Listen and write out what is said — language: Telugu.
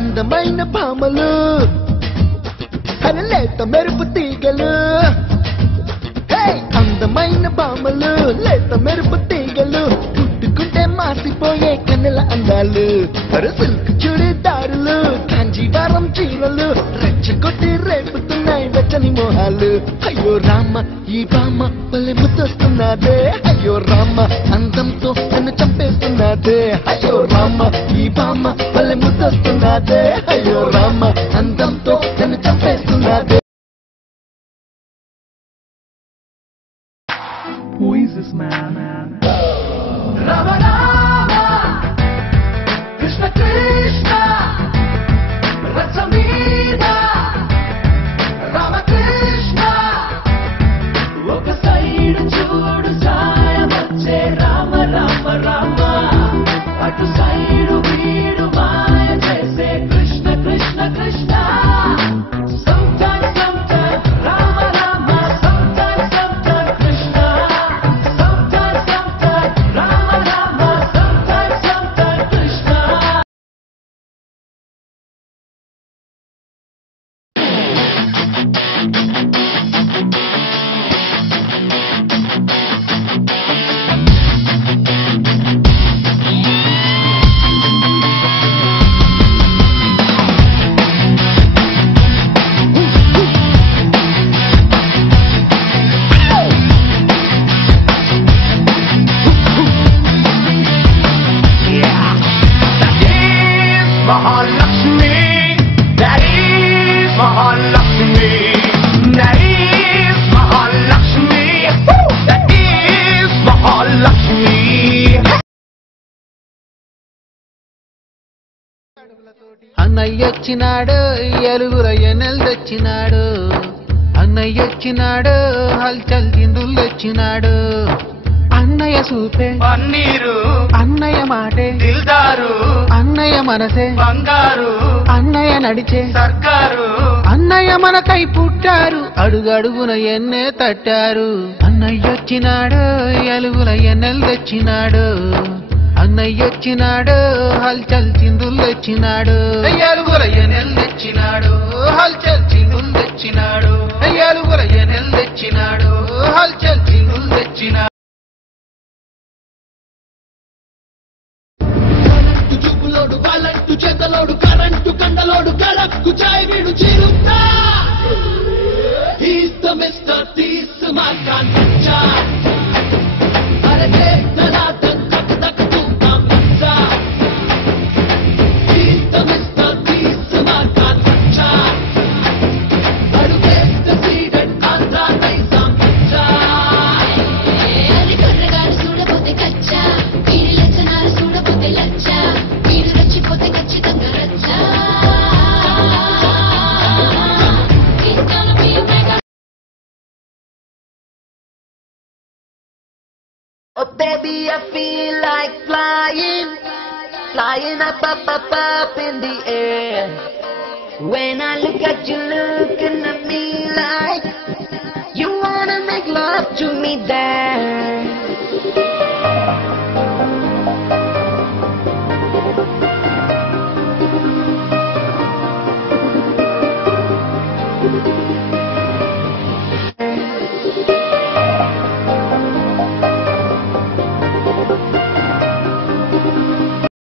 అందమైన భామలు అరలేత మెరుపు తీగలు అందమైన భామలు లేత మెరుపు తీగలు పుట్టుకుంటే మాసిపోయే కన్నెల అందాలు సిల్క్ చుడిదారులు కాంజీవరం చీరలు రెచ్చగొట్టి రేపుతున్నాయి వెచ్చని మోహాలు అయ్యో రామ ఈ బామ్మ భలే ముద్దొస్తున్నదే అయ్యో రామ అందంతో నన్ను చంపేస్తున్నదే అయ్యో రామ ఈ బామ్మ భలే ముద్దొస్తున్నదే అయ్యో రామ అందంతో నన్ను చంపేస్తున్నదే. Who is this man? Rama Rama, Krishna Krishna, Ratsamina, Rama Krishna. Oka side chudu sayamache Rama Rama Rama, atu side veedu maya chese Krishna Krishna Krishna. Mahalakshmi, that is Mahalakshmi, that is Mahalakshmi, that is Mahalakshmi. అన్నయ్యొచ్చినాడు ఎలుగురయ్యనెల్ తెచ్చినాడు అన్నయ్యొచ్చినాడు హల్చల్ చిందులు తెచ్చినాడు అన్నయ్య సూపే పన్నీరు అన్నయ్య మాటే దిల్దారు అన్నయ్య మనసే బంగారు అన్నయ్య నడిచే సర్కారు అన్నయ్య మనకై పుట్టారు అడుగడుగున ఎన్నే తట్టారు అన్నయ్యొచ్చినాడు ఎలుగుల ఎన్నెల్ తెచ్చినాడు అన్నయ్యొచ్చినాడు హల్చల్ చిందులు తెచ్చినాడు ఎలుగుల ఎన్నెల్ తెచ్చినాడు హల్చల్ చిందులు తెచ్చినాడు ఎలుగుల ఎన్నెల్ తెచ్చినాడు హల్చల్ చిందులు తెచ్చినాడు. చూపులోడు వాళ్ళట్టు చెందలోడు కరెంటు కండలోడు కడక్కు చాయ్ వీడు Chirutha He's the Mr. Tisman Khan Cha అరకే తలాతం తక్ తక్ తూకం చా He's the Mr. Tisman Khan Cha అడుగే కసీడెన్ ఆంధ్రా నైజాం చా అది కుర్రగాడు చూడపోతే కచ్చా వీడి లచ్చనాలు చూడపోతే లచ్చా వీడు రచ్చిపోతే ఖచ్చితంగా రచ్చా. He's gonna be a mega. Oh baby, I feel like flying, flying up, up, up, up in the air. When I look at you looking at me like you wanna make love to me there.